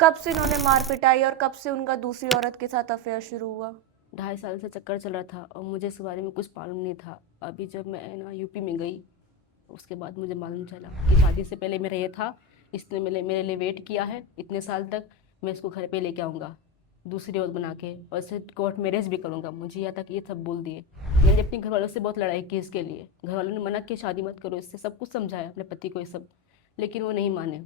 कब से इन्होंने मार पिटाई और कब से उनका दूसरी औरत के साथ अफेयर शुरू हुआ? 2.5 साल से चक्कर चल रहा था और मुझे इस बारे में कुछ मालूम नहीं था। अभी जब मैं ना यूपी में गई, उसके बाद मुझे मालूम चला कि शादी से पहले मेरा ये था, इसने मेरे लिए वेट किया है इतने साल तक, मैं इसको घर पे लेके आऊँगा दूसरी औरत बना के, और इससे कोर्ट मैरिज भी करूँगा। मुझे यहाँ तक ये सब बोल दिए। मैंने अपने घर वालों से बहुत लड़ाई की इसके लिए। घर वालों ने मना किया, शादी मत करो इससे, सब कुछ समझाया अपने पति को ये सब, लेकिन वो नहीं माने।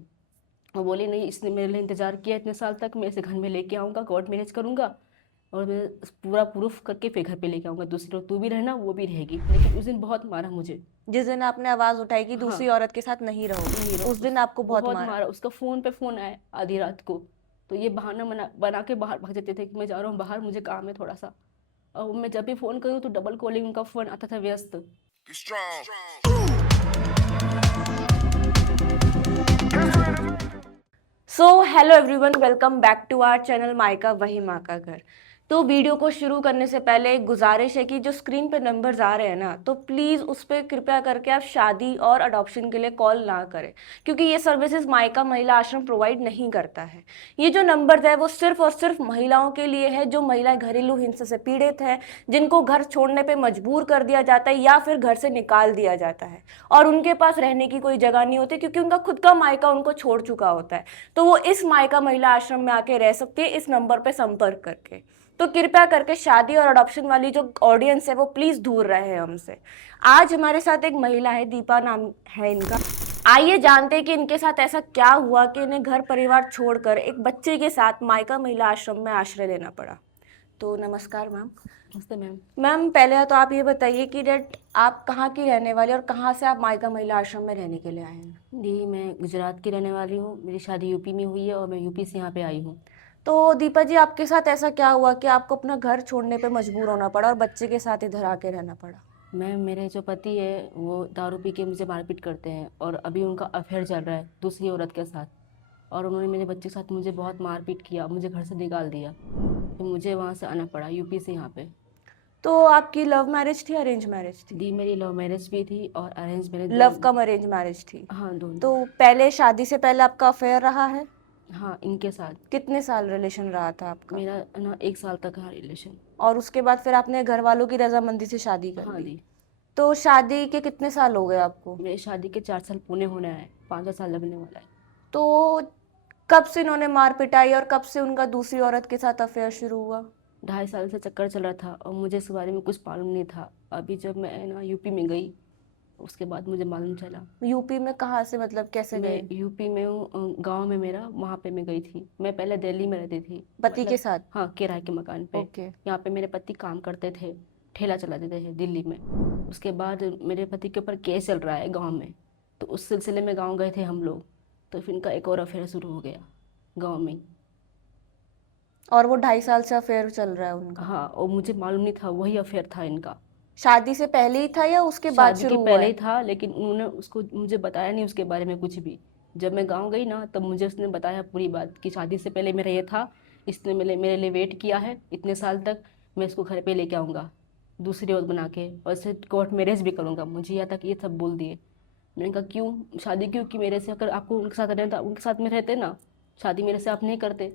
वो बोले नहीं, इसने मेरे लिए इंतज़ार किया इतने साल तक, मैं इसे घर में लेके आऊँगा, कोर्ट मैरिज करूँगा और मैं पूरा प्रूफ करके फिर घर पे लेके आऊँगा दूसरी और तू भी रहना वो भी रहेगी। लेकिन उस दिन बहुत मारा मुझे। जिस दिन आपने आवाज उठाई कि हाँ, दूसरी औरत के साथ नहीं नहीं रहोगे, रहो उस दिन आपको बहुत बहुत मारा। मारा। उसका फ़ोन पे फ़ोन आया आधी रात को, तो ये बहाना बना बना के बाहर भाग जाते थे कि मैं जा रहा हूँ बाहर, मुझे काम है थोड़ा सा। और मैं जब भी फ़ोन करूँ तो डबल कॉलिंग उनका फ़ोन आता था व्यस्त। Be strong. So hello everyone, welcome back to our channel मायका वही माँ का घर। तो वीडियो को शुरू करने से पहले एक गुजारिश है कि जो स्क्रीन पे नंबर्स आ रहे हैं ना, तो प्लीज़ उस पर कृपया करके आप शादी और अडॉप्शन के लिए कॉल ना करें, क्योंकि ये सर्विसेज मायका महिला आश्रम प्रोवाइड नहीं करता है। ये जो नंबर्स है वो सिर्फ और सिर्फ महिलाओं के लिए है जो महिलाएं घरेलू हिंसा से पीड़ित है, जिनको घर छोड़ने पे मजबूर कर दिया जाता है या फिर घर से निकाल दिया जाता है और उनके पास रहने की कोई जगह नहीं होती क्योंकि उनका खुद का मायका उनको छोड़ चुका होता है। तो वो इस मायका महिला आश्रम में आके रह सकती है इस नंबर पे संपर्क करके। तो कृपया करके शादी और अडॉप्शन वाली जो ऑडियंस है वो प्लीज दूर रहे हमसे। आज हमारे साथ एक महिला है, दीपा नाम है इनका। आइए जानते हैं कि इनके साथ ऐसा क्या हुआ कि इन्हें घर परिवार छोड़कर एक बच्चे के साथ मायका महिला आश्रम में आश्रय लेना पड़ा। तो नमस्कार मैम। नमस्ते मैम। मैम पहले तो आप ये बताइए कि डेट आप कहाँ की रहने वाली और कहाँ से आप मायका महिला आश्रम में रहने के लिए आए हैं? जी, मैं गुजरात की रहने वाली हूँ। मेरी शादी यूपी में हुई है और मैं यूपी से यहाँ पे आई हूँ। तो दीपा जी, आपके साथ ऐसा क्या हुआ कि आपको अपना घर छोड़ने पे मजबूर होना पड़ा और बच्चे के साथ इधर आके रहना पड़ा? मैम, मेरे जो पति है वो दारू पी के मुझे मारपीट करते हैं और अभी उनका अफेयर चल रहा है दूसरी औरत के साथ। और उन्होंने मेरे बच्चे के साथ मुझे बहुत मारपीट किया, मुझे घर से निकाल दिया। फिर मुझे वहाँ से आना पड़ा यूपी से यहाँ पे। तो आपकी लव मैरिज थी, अरेंज मैरिज थी? दी मेरी लव मैरिज भी थी और अरेंज मैरिज लव दोनों। कम अरेंज मैरिज थी? हाँ, दोनों। तो पहले शादी से पहले आपका अफेयर रहा है? हाँ, इनके साथ। कितने साल रिलेशन रहा था आपका? मेरा ना 1 साल तक है रिलेशन। और उसके बाद फिर आपने घर वालों की रजामंदी से शादी कर हाँ ली? दी। तो शादी के कितने साल हो गए आपको? मेरी शादी के 4 साल पूरे होने आए, 5वां साल लगने वाला है। तो कब से इन्होंने मार पिटाई और कब से उनका दूसरी औरत के साथ अफेयर शुरू हुआ? 2.5 साल से चक्कर चल रहा था और मुझे इस बारे में कुछ मालूम नहीं था। अभी जब मैं ना यूपी में गई, उसके बाद मुझे मालूम चला। यूपी में कहाँ से, मतलब कैसे मैं गए? यूपी में हूँ, गांव में मेरा, वहाँ पे मैं गई थी। मैं पहले दिल्ली में रहती थी, पति के मतलब साथ? हाँ, किराए के मकान पे। ओके। यहाँ पे मेरे पति काम करते थे, ठेला चलाते थे दिल्ली में। उसके बाद मेरे पति के ऊपर केस चल रहा है गांव में, तो उस सिलसिले में गांव गए थे हम लोग। तो फिर इनका एक और अफेयर शुरू हो गया गाँव में ही। और वो 2.5 साल से अफेयर चल रहा है उनका? हाँ, और मुझे मालूम नहीं था वही अफेयर था इनका। शादी से पहले ही था या उसके बाद शादी के शुरू हुआ पहले ही है? था, लेकिन उन्होंने उसको मुझे बताया नहीं उसके बारे में कुछ भी। जब मैं गांव गई ना, तब मुझे उसने बताया पूरी बात कि शादी से पहले मेरा ये था, इसने मेरे लिए वेट किया है इतने साल तक, मैं इसको घर पे लेके आऊँगा दूसरी औरत बना के, और इससे कोर्ट मैरिज भी करूँगा। मुझे यहाँ तक ये सब बोल दिए। मैंने कहा क्यों शादी क्यों की मेरे से? अगर आपको उनके साथ रहना था, उनके साथ में रहते ना, शादी मेरे से आप नहीं करते।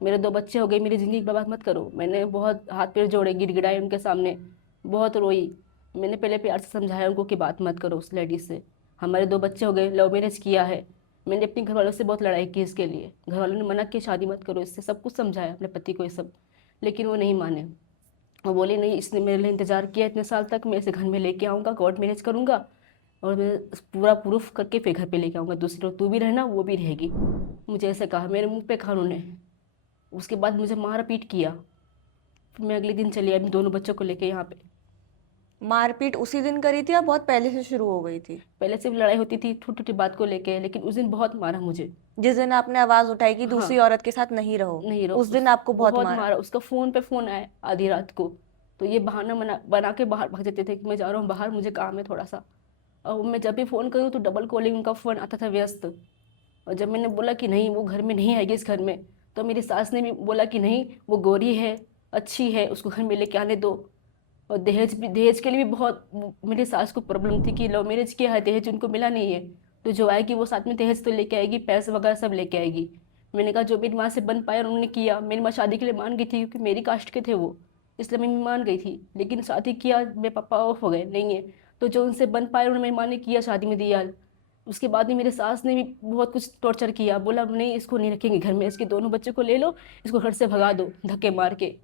मेरे 2 बच्चे हो गए, मेरी ज़िंदगी बर्बाद मत करो। मैंने बहुत हाथ पैर जोड़े, गिड़गिड़ाए उनके सामने, बहुत रोई। मैंने पहले प्यार से समझाया उनको कि बात मत करो उस लेडी से। हमारे 2 बच्चे हो गए, लव मैरिज किया है। मैंने अपने घर वालों से बहुत लड़ाई की इसके लिए। घर वालों ने मना किया, शादी मत करो इससे, सब कुछ समझाया अपने पति को ये सब, लेकिन वो नहीं माने। वो बोले नहीं, इसने मेरे लिए इंतज़ार किया इतने साल तक, मैं इसे घर में लेके आऊँगा, कोर्ट मैरिज करूँगा और मैं पूरा प्रूफ करके फिर घर पे लेके आऊँगा दूसरी, तू भी रहना वो भी रहेगी। मुझे ऐसे कहा, मेरे मुंह पे कहा उन्होंने। उसके बाद मुझे मार पीट किया। फिर मैं अगले दिन चली आई अपने दोनों बच्चों को लेके यहाँ पे। मारपीट उसी दिन करी थी या बहुत पहले से शुरू हो गई थी? पहले सिर्फ लड़ाई होती थी छोटी छोटी बात को लेके, लेकिन उस दिन बहुत मारा मुझे। जिस दिन आपने आवाज उठाई कि हाँ, दूसरी औरत के साथ नहीं रहोगे, नहीं रो उस दिन आपको बहुत बहुत मारा? मारा। उसका फ़ोन पे फ़ोन आया आधी रात को, तो ये बहाना बना के बाहर भाग जाते थे कि मैं जा रहा हूँ बाहर, मुझे काम है थोड़ा सा। और मैं जब भी फ़ोन करूँ तो डबल कॉलिंग उनका फ़ोन आता था व्यस्त। और जब मैंने बोला कि नहीं वो घर में नहीं आएगी इस घर में, तो मेरी सास ने भी बोला कि नहीं वो गोरी है, अच्छी है, उसको घर में लेके आने दो। और दहेज के लिए भी बहुत मेरी सास को प्रॉब्लम थी कि लव मैरिज किया है, दहेज उनको मिला नहीं है, तो जो आएगी वो साथ में दहेज तो लेके आएगी, पैसे वगैरह सब लेके आएगी। मैंने कहा जो मेरी माँ से बन पाया उन्होंने किया। मेरी माँ शादी के लिए मान गई थी क्योंकि मेरी कास्ट के थे वो, इसलिए मैं मान गई थी। लेकिन शादी किया, मेरे पापा ऑफ हो गए, नहीं है। तो जो उनसे बन पाया उन्होंने, मेरी माँ ने किया, शादी में दिया। उसके बाद में मेरे सास ने भी बहुत कुछ टॉर्चर किया, बोला नहीं इसको नहीं रखेंगे घर में, इसके दोनों बच्चों को ले लो, इसको घर से भगा दो धक्के मार के।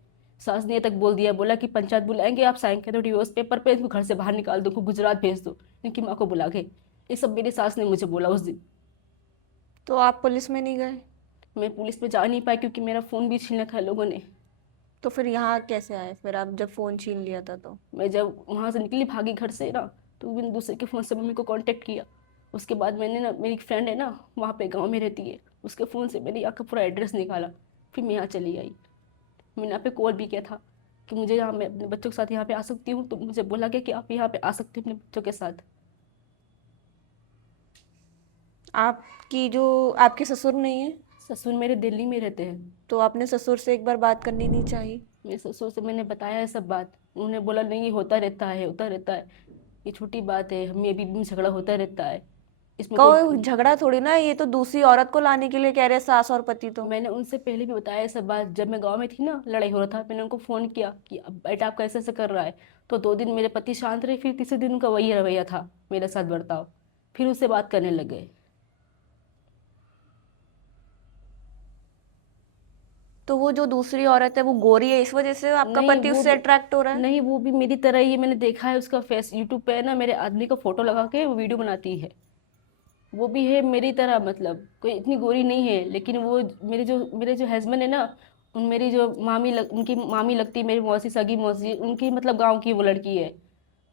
सास ने ये तक बोल दिया, बोला कि पंचायत बुलाएंगे, आप साइन कर दो डिवोर्स पेपर पे, इसको घर से बाहर निकाल दो, इनको गुजरात भेज दो, इनकी माँ को बुला के। ये सब मेरी सास ने मुझे बोला उस दिन। तो आप पुलिस में नहीं गए? मैं पुलिस में जा नहीं पाई क्योंकि मेरा फ़ोन भी छीन रखा है लोगों ने। तो फिर यहाँ कैसे आए फिर आप, जब फोन छीन लिया था तो? मैं जब वहाँ से निकली भागी घर से ना, तो मैंने दूसरे के फ़ोन से मम्मी को कांटेक्ट किया। उसके बाद मैंने ना, मेरी फ्रेंड है ना वहाँ पे गांव में रहती है, उसके फ़ोन से मैंने यहाँ का पूरा एड्रेस निकाला। फिर मैं यहाँ चली आई। मैंने यहाँ पे कॉल भी किया था कि मुझे यहाँ, मैं अपने बच्चों के साथ यहाँ पे आ सकती हूँ, तो मुझे बोला गया कि आप यहाँ पे आ सकते हो अपने बच्चों के साथ। आपकी जो, आपके ससुर नहीं है? ससुर मेरे दिल्ली में रहते हैं। तो आपने ससुर से एक बार बात करनी नहीं चाहिए? मेरे ससुर से मैंने बताया है सब बात, उन्होंने बोला नहीं ये होता रहता है, होता रहता है, ये छोटी बात है, हमें अभी भी झगड़ा होता रहता है, इसमें कहो, कोई। झगड़ा थोड़ी ना है, ये तो दूसरी औरत को लाने के लिए कह रहे हैं सास और पति तो। मैंने उनसे पहले भी बताया ये सब बात, जब मैं गांव में थी ना, लड़ाई हो रहा था, मैंने उनको फ़ोन किया कि अब बेटा आप कैसे ऐसे कर रहा है। तो 2 दिन मेरे पति शांत रहे, फिर तीसरे दिन उनका वही रवैया था मेरे साथ बर्ताव, फिर उससे बात करने लग गए। तो वो जो दूसरी औरत है वो गोरी है, इस वजह से आपका नहीं पति वो उससे अट्रैक्ट हो रहा है? नहीं, वो भी मेरी तरह ही है, मैंने देखा है उसका फेस, यूट्यूब पे है ना, मेरे आदमी का फोटो लगा के वो वीडियो बनाती है। वो भी है मेरी तरह, मतलब कोई इतनी गोरी नहीं है, लेकिन वो मेरे जो हस्बैंड है ना, उन मेरी जो उनकी मामी लगती है, मेरी मौसी, सगी मौसी, उनकी मतलब गांव की वो लड़की है।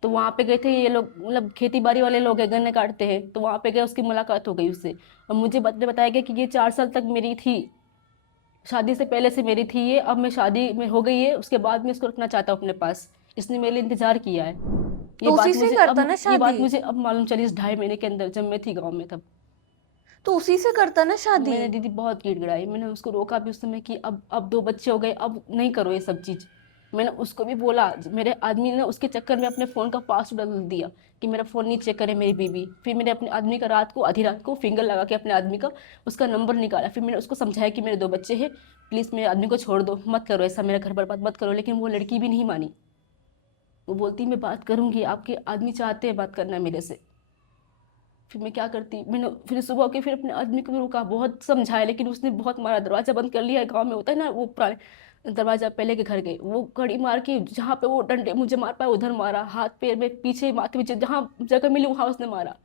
तो वहाँ पे गए थे ये लोग, मतलब खेती बाड़ी वाले लोग हैं, गन्ने काटते हैं, तो वहाँ पे गए, उसकी मुलाकात हो गई उससे। और मुझे बताया गया कि ये 4 साल तक मेरी थी, शादी से पहले से मेरी थी ये, अब मैं शादी में हो गई है, उसके बाद मैं इसको रखना चाहता हूँ अपने पास, इसने मेरे लिए इंतजार किया है। तो उसी से करता ना ये शादी? बात मुझे अब मालूम चली इस 2.5 महीने के अंदर, जब मैं थी गाँव में तब। तो उसी से करता ना शादी? मैंने दीदी बहुत गिड़गिड़ाई, मैंने उसको रोका भी उस समय कि अब 2 बच्चे हो गए, अब नहीं करो ये सब चीज़। मैंने उसको भी बोला, मेरे आदमी ने उसके चक्कर में अपने फ़ोन का पासवर्ड बदल दिया कि मेरा फ़ोन नहीं चेक करे मेरी बीवी। फिर मैंने अपने आदमी का रात को, आधी रात को फिंगर लगा के अपने आदमी का उसका नंबर निकाला। फिर मैंने उसको समझाया कि मेरे 2 बच्चे हैं, प्लीज़ मेरे आदमी को छोड़ दो, मत करो ऐसा, मेरा घर बर्बाद मत करो। लेकिन वो लड़की भी नहीं मानी, वो बोलती मैं बात करूँगी, आपके आदमी चाहते हैं बात करना मेरे से। फिर मैं क्या करती, मैंने फिर सुबह के फिर अपने आदमी को भी रोका, बहुत समझाया, लेकिन उसने बहुत मारा, दरवाज़ा बंद कर लिया। गांव में होता है ना वो पुराने दरवाज़ा, पहले के घर गए, वो कड़ी मार के जहाँ पे वो डंडे मुझे मार पाया उधर मारा, हाथ पैर में, पीछे, माथे पीछे, जहाँ जगह मिली वहाँ उसने मारा।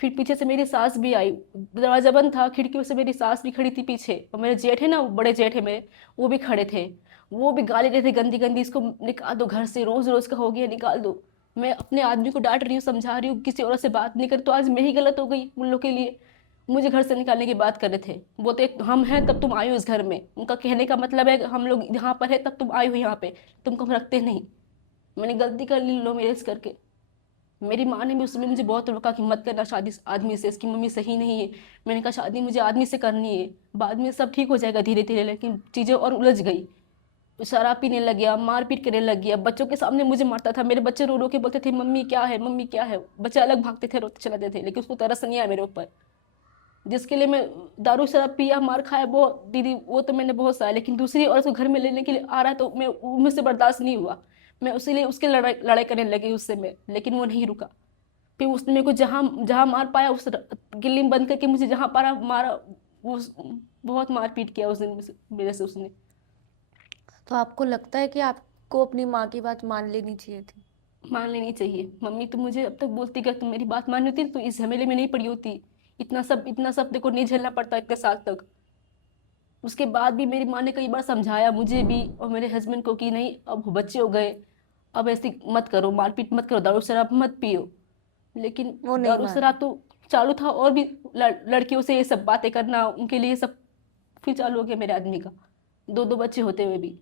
फिर पीछे से मेरी सास भी आई, दरवाज़ा बंद था, खिड़की में से मेरी सास भी खड़ी थी पीछे, और मेरे जेठ है ना, वो बड़े जेठ है मेरे, वो भी खड़े थे। वो भी गाली देते गंदी गंदी, इसको निकाल दो घर से, रोज़ रोज़ का हो गया, निकाल दो। मैं अपने आदमी को डांट रही हूँ, समझा रही हूँ, किसी और से बात नहीं कर, तो आज मैं ही गलत हो गई उन लोग के लिए। मुझे घर से निकालने की बात कर रहे थे, बोलते हम हैं तब तुम आई हो इस घर में, उनका कहने का मतलब है हम लोग यहाँ पर है तब तुम आई हो यहाँ पे, तुमको हम रखते नहीं। मैंने गलती कर ली लो मेरे इस करके। मेरी माँ ने भी उसमें मुझे बहुत रोका कि मत करना शादी इस आदमी से, इसकी मम्मी सही नहीं है। मैंने कहा शादी मुझे आदमी से करनी है, बाद में सब ठीक हो जाएगा धीरे धीरे, लेकिन चीज़ें और उलझ गई। शराब पीने लग गया, मारपीट करने लग गया, बच्चों के सामने मुझे मारता था। मेरे बच्चे रो रो के बोलते थे मम्मी क्या है, मम्मी क्या है, बच्चे अलग भागते थे, रोते चलाते थे, लेकिन उसको तरस नहीं आया मेरे ऊपर। जिसके लिए मैं दारू शराब पिया, मार खाया, वो दीदी वो तो मैंने बहुत सहा, लेकिन दूसरी औरत को घर में लेने के लिए आ रहा है तो मैं, मुझसे बर्दाश्त नहीं हुआ। मैं उसी लिए उसके लड़ाई लड़ाई करने लगी उससे मैं, लेकिन वो नहीं रुका। फिर उसने मेरे को जहाँ जहाँ मार पाया उस गिल्ली में बंद करके मुझे जहाँ पारा मारा। उस बहुत मारपीट किया उस दिन मेरे से उसने। तो आपको लगता है कि आपको अपनी माँ की बात मान लेनी चाहिए थी? मान लेनी चाहिए। मम्मी तो मुझे अब तक बोलती कि तुम मेरी बात मानी होती तो इस झमेले में नहीं पड़ी होती, इतना सब देखो नहीं झेलना पड़ता इतने साल तक। उसके बाद भी मेरी माँ ने कई बार समझाया मुझे भी और मेरे हस्बैंड को कि नहीं अब बच्चे हो गए, अब ऐसी मत करो, मारपीट मत करो, दारू शराब मत पियो। लेकिन वो नहीं दारू माने? शराब तो चालू था, और भी लड़कियों से ये सब बातें करना उनके लिए सब फिर चालू हो गया मेरे आदमी का, 2 बच्चे होते हुए भी।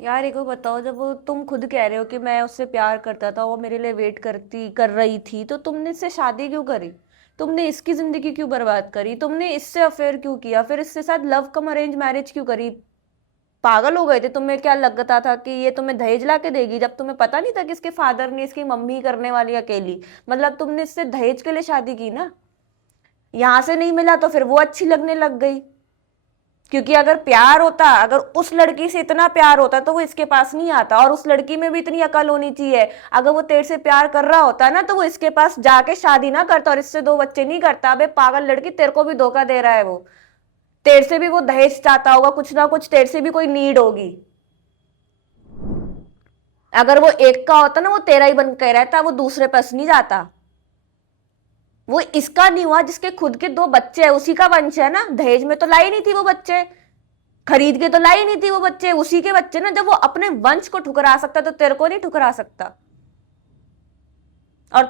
यार एक को बताओ, जब वो तुम खुद कह रहे हो कि मैं उससे प्यार करता था, वो मेरे लिए वेट करती कर रही थी, तो तुमने इससे शादी क्यों करी? तुमने इसकी जिंदगी क्यों बर्बाद करी? तुमने इससे अफेयर क्यों किया? फिर इसके साथ लव कम अरेंज मैरिज क्यों करी? पागल हो गए थे? तुम्हें क्या लगता था कि ये तुम्हें दहेज ला के देगी, जब तुम्हें पता नहीं था कि इसके फादर ने, इसकी मम्मी करने वाली अकेली? मतलब तुमने इससे दहेज के लिए शादी की ना? यहाँ से नहीं मिला तो फिर वो अच्छी लगने लग गई। क्योंकि अगर प्यार होता, अगर उस लड़की से इतना प्यार होता तो वो इसके पास नहीं आता। और उस लड़की में भी इतनी अकल होनी चाहिए, अगर वो तेरे से प्यार कर रहा होता ना तो वो इसके पास जाके शादी ना करता और इससे 2 बच्चे नहीं करता। अबे पागल लड़की, तेरे को भी धोखा दे रहा है वो। तेरे से भी वो दहेज चाहता होगा, कुछ ना कुछ तेरे से भी कोई नीड होगी। अगर वो एक का होता ना, वो तेरा ही बन के रहता, वो दूसरे पास नहीं जाता। वो इसका नहीं हुआ जिसके खुद के 2 बच्चे हैं, उसी का वंश है ना। दहेज में तो लाई नहीं थी वो बच्चे, खरीद के तो लाई नहीं थी वो बच्चे, उसी के बच्चे ना। जब वो अपने वंश को ठुकरा सकता तो तेरे को नहीं ठुकरा सकता। और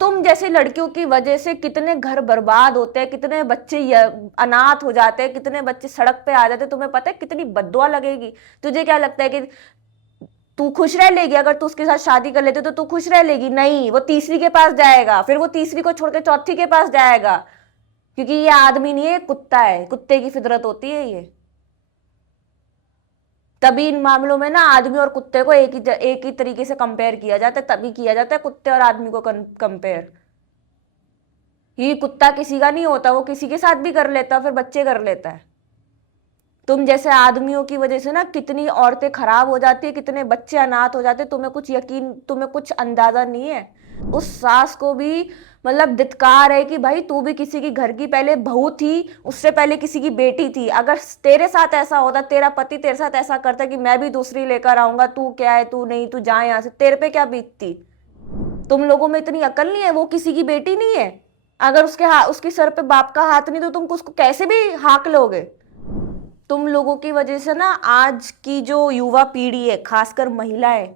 तुम जैसे लड़कियों की वजह से कितने घर बर्बाद होते हैं, कितने बच्चे अनाथ हो जाते हैं, कितने बच्चे सड़क पे आ जाते हैं। तुम्हें पता है कितनी बद्दुआ लगेगी? तुझे क्या लगता है कि तू खुश रह लेगी? अगर तू उसके साथ शादी कर लेते तो तू खुश रह लेगी? नहीं, वो तीसरी के पास जाएगा, फिर वो तीसरी को छोड़ के चौथी के पास जाएगा। क्योंकि ये आदमी नहीं है, कुत्ता है, कुत्ते की फितरत होती है ये। तभी इन मामलों में ना आदमी और कुत्ते को एक ही तरीके से कंपेयर किया जाता है, तभी किया जाता है कुत्ते और आदमी को कंपेयर। ये कुत्ता किसी का नहीं होता, वो किसी के साथ भी कर लेता, फिर बच्चे कर लेता है। तुम जैसे आदमियों की वजह से ना कितनी औरतें खराब हो जाती है, कितने बच्चे अनाथ हो जाते हैं। तुम्हें कुछ अंदाजा नहीं है। उस सास को भी मतलब धिक्कार है कि भाई तू भी किसी की घर की पहले बहू थी, उससे पहले किसी की बेटी थी। अगर तेरे साथ ऐसा होता, तेरा पति तेरे साथ ऐसा करता कि मैं भी दूसरी लेकर आऊंगा, तू क्या है, तू नहीं, तू जा यहाँ से, तेरे पे क्या बीतती? तुम लोगों में इतनी अकल नहीं है, वो किसी की बेटी नहीं है। अगर उसके सर पे बाप का हाथ नहीं तो तुम उसको कैसे भी हाँक लोगे? तुम लोगों की वजह से ना आज की जो युवा पीढ़ी है, खासकर महिलाएं,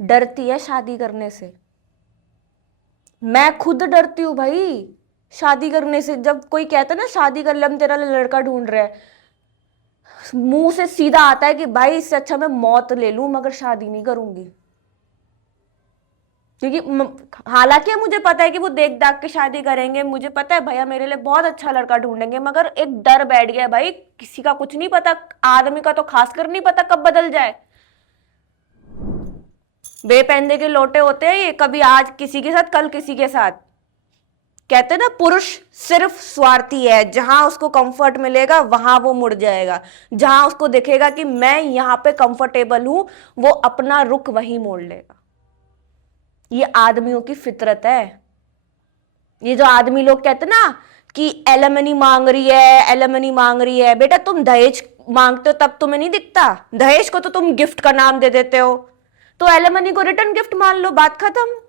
डरती है शादी करने से। मैं खुद डरती हूँ भाई शादी करने से। जब कोई कहता है ना शादी कर ले, हम तेरा लड़का ढूंढ रहे हैं, मुंह से सीधा आता है कि भाई इससे अच्छा मैं मौत ले लूं मगर शादी नहीं करूंगी। क्योंकि हालांकि मुझे पता है कि वो देख दाख के शादी करेंगे, मुझे पता है भैया मेरे लिए बहुत अच्छा लड़का ढूंढेंगे, मगर एक डर बैठ गया भाई, किसी का कुछ नहीं पता, आदमी का तो खासकर नहीं पता कब बदल जाए। बेपैंदे के लोटे होते हैं ये, कभी आज किसी के साथ कल किसी के साथ। कहते हैं ना पुरुष सिर्फ स्वार्थी है, जहां उसको कंफर्ट मिलेगा वहां वो मुड़ जाएगा, जहां उसको दिखेगा कि मैं यहां पे कंफर्टेबल हूं वो अपना रुख वहीं मोड़ लेगा। ये आदमियों की फितरत है। ये जो आदमी लोग कहते ना कि एलिमनी मांग रही है, एलिमनी मांग रही है, बेटा तुम दहेज मांगते हो तब तुम्हें नहीं दिखता? दहेज को तो तुम गिफ्ट का नाम दे देते हो, तो एलिमनी को रिटर्न गिफ्ट मान लो, बात खत्म।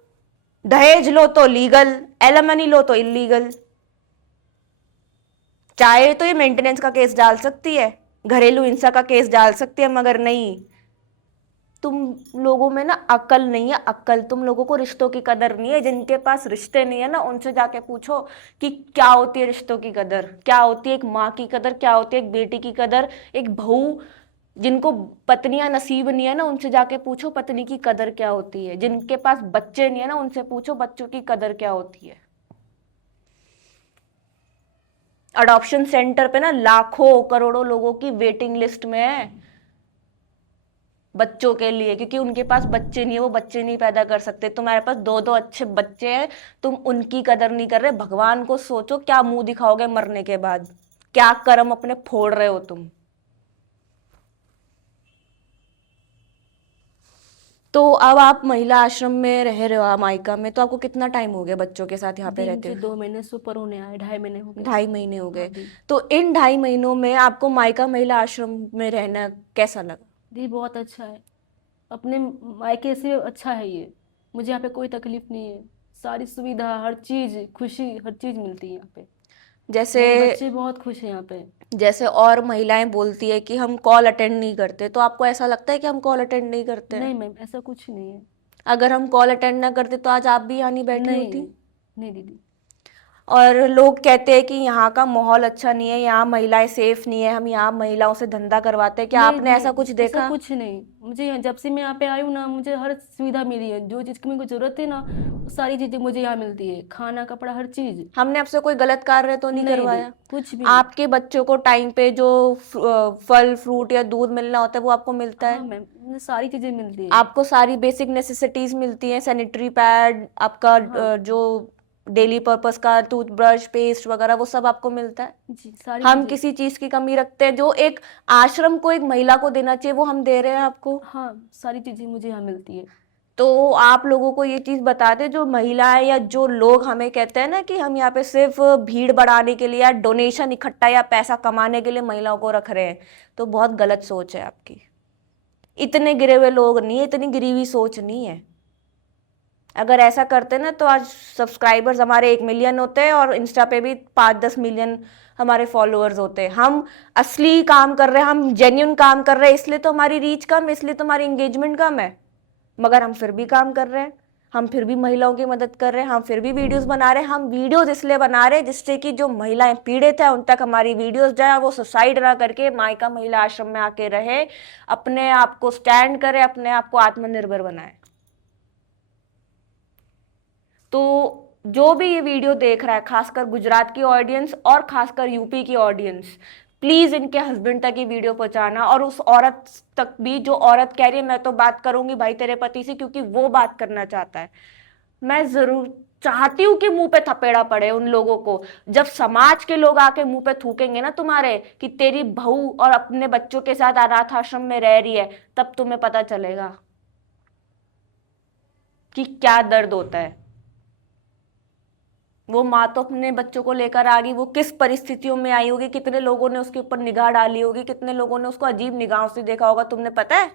दहेज लो तो लीगल, एलिमनी लो तो इलीगल। चाहे तो ये मेंटेनेंस का केस डाल सकती है, घरेलू हिंसा का केस डाल सकती है, मगर नहीं। तुम लोगों में ना अक्ल नहीं है, अक्ल। तुम लोगों को रिश्तों की कदर नहीं है। जिनके पास रिश्ते नहीं है ना उनसे जाके पूछो कि क्या होती है रिश्तों की कदर, क्या होती है एक माँ की कदर, क्या होती है एक बेटी की कदर, एक बहू। जिनको पत्नियां नसीब नहीं है ना उनसे जाके पूछो पत्नी की कदर क्या होती है। जिनके पास बच्चे नहीं है ना उनसे पूछो बच्चों की कदर क्या होती है। अडॉप्शन सेंटर पे ना लाखों करोड़ों लोगों की वेटिंग लिस्ट में है बच्चों के लिए, क्योंकि उनके पास बच्चे नहीं है, वो बच्चे नहीं पैदा कर सकते। तुम्हारे पास 2-2 अच्छे बच्चे हैं, तुम उनकी कदर नहीं कर रहे। भगवान को सोचो क्या मुंह दिखाओगे मरने के बाद, क्या कर्म अपने फोड़ रहे हो तुम। तो अब आप महिला आश्रम में रह रहे हो, मायका में, तो आपको कितना टाइम हो गया बच्चों के साथ यहाँ पे दी रहते मुझे हुए? 2 महीने से ऊपर होने आए, 2.5 महीने हो गए। 2.5 महीने हो गए। हाँ दी। तो इन 2.5 महीनों में आपको मायका महिला आश्रम में रहना कैसा लगा? दी बहुत अच्छा है, अपने मायके से अच्छा है ये। मुझे यहाँ पे कोई तकलीफ नहीं है, सारी सुविधा, हर चीज, खुशी, हर चीज मिलती है यहाँ पे। जैसे मेरे बच्चे बहुत खुश हैं यहाँ पे। जैसे और महिलाएं बोलती है कि हम कॉल अटेंड नहीं करते, तो आपको ऐसा लगता है कि हम कॉल अटेंड नहीं करते हैं? नहीं मैम, ऐसा कुछ नहीं है। अगर हम कॉल अटेंड ना करते तो आज आप भी यहाँ नहीं बैठी नहीं, होती। नहीं दीदी। और लोग कहते हैं कि यहाँ का माहौल अच्छा नहीं है, यहाँ महिलाएं सेफ नहीं है, हम यहाँ महिलाओं से धंधा करवाते हैं। क्या नहीं आपने ऐसा कुछ दी, ऐसा देखा? कुछ नहीं। मुझे जब से मैं यहाँ पे आई हूँ ना, मुझे हर सुविधा मिली है, जो चीज़ की मेरे को जरूरत है ना, वो सारी चीज़ें मुझे यहाँ मिलती है, खाना कपड़ा हर चीज़। हमने आपसे कोई गलत कार्य तो नहीं नहीं दी, करवाया? कुछ भी नहीं। आपके बच्चों को टाइम पे जो फल फ्रूट या दूध मिलना होता है वो आपको मिलता हाँ है? मैम, मुझे सारी चीज़ें मिलती है। आपको सारी बेसिक नेसेसिटीज मिलती हैं, सैनिटरी पैड, आपका हाँ जो डेली पर्पस का टूथब्रश, पेस्ट वगैरह वो सब आपको मिलता है? जी सारी हम चीज़ें। किसी चीज की कमी रखते हैं जो एक आश्रम को एक महिला को देना चाहिए वो हम दे रहे हैं आपको? हाँ सारी चीज़ें मुझे यहाँ मिलती है। तो आप लोगों को ये चीज बता दें, जो महिलाएं या जो लोग हमें कहते हैं ना कि हम यहाँ पे सिर्फ भीड़ बढ़ाने के लिए या डोनेशन इकट्ठा या पैसा कमाने के लिए महिलाओं को रख रहे हैं, तो बहुत गलत सोच है आपकी। इतने गिरे हुए लोग नहीं है, इतनी गिरी हुई सोच नहीं है। अगर ऐसा करते ना तो आज सब्सक्राइबर्स हमारे 1 मिलियन होते और इंस्टा पे भी 5-10 मिलियन हमारे फॉलोअर्स होते। हम असली काम कर रहे हैं, हम जेन्युइन काम कर रहे हैं, इसलिए तो हमारी रीच कम है, इसलिए तो हमारी एंगेजमेंट कम है, मगर हम फिर भी काम कर रहे हैं, हम फिर भी महिलाओं की मदद कर रहे हैं, हम फिर भी वीडियोस बना रहे हैं। हम वीडियोस इसलिए बना रहे हैं जिससे कि जो महिलाएं पीड़ित है उन तक हमारी वीडियोस जाए, वो सुसाइड ना करके मायका महिला आश्रम में आके रहे, अपने आप को स्टैंड करे, अपने आप को आत्मनिर्भर बनाए। तो जो भी ये वीडियो देख रहा है, खासकर गुजरात की ऑडियंस और खासकर यूपी की ऑडियंस, प्लीज इनके हस्बैंड तक ये वीडियो पहुंचाना, और उस औरत तक भी जो औरत कह रही है मैं तो बात करूंगी भाई तेरे पति से, क्योंकि वो बात करना चाहता है। मैं जरूर चाहती हूँ कि मुंह पे थपेड़ा पड़े उन लोगों को। जब समाज के लोग आके मुंह पे थूकेंगे ना तुम्हारे कि तेरी बहू और अपने बच्चों के साथ अनाथ आश्रम में रह रही है, तब तुम्हें पता चलेगा कि क्या दर्द होता है। वो माँ तो अपने बच्चों को लेकर आ गई, वो किस परिस्थितियों में आई होगी, कितने लोगों ने उसके ऊपर निगाह डाली होगी, कितने लोगों ने उसको अजीब निगाहों से देखा होगा, तुमने पता है?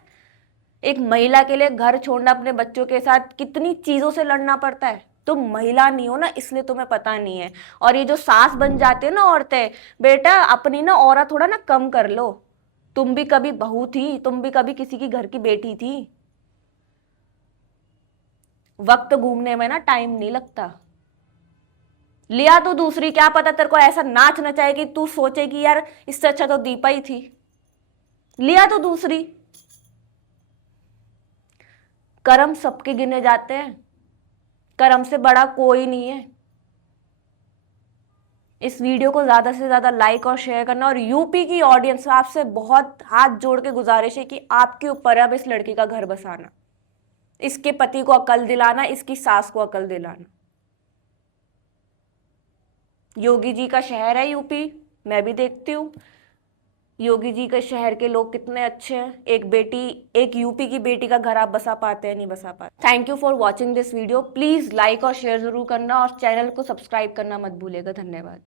एक महिला के लिए घर छोड़ना, अपने बच्चों के साथ कितनी चीजों से लड़ना पड़ता है। तुम महिला नहीं हो ना, इसलिए तुम्हें पता नहीं है। और ये जो सास बन जाती है ना औरतें, बेटा अपनी ना औरत थोड़ा ना कम कर लो। तुम भी कभी बहू थी, तुम भी कभी किसी की घर की बेटी थी। वक्त घूमने में ना टाइम नहीं लगता। लिया तो दूसरी, क्या पता तेरे को ऐसा नाच नचाए कि तू सोचे कि यार इससे अच्छा तो दीपा ही थी। लिया तो दूसरी। कर्म सबके गिने जाते हैं, कर्म से बड़ा कोई नहीं है। इस वीडियो को ज्यादा से ज्यादा लाइक और शेयर करना। और यूपी की ऑडियंस आपसे बहुत हाथ जोड़ के गुजारिश है कि आपके ऊपर अब इस लड़की का घर बसाना, इसके पति को अकल दिलाना, इसकी सास को अकल दिलाना। योगी जी का शहर है यूपी, मैं भी देखती हूँ योगी जी के शहर के लोग कितने अच्छे हैं। एक बेटी, एक यूपी की बेटी का घर आप बसा पाते हैं? नहीं बसा पाते। Thank you for watching this video. Please like और शेयर जरूर करना और चैनल को सब्सक्राइब करना मत भूलिएगा। धन्यवाद।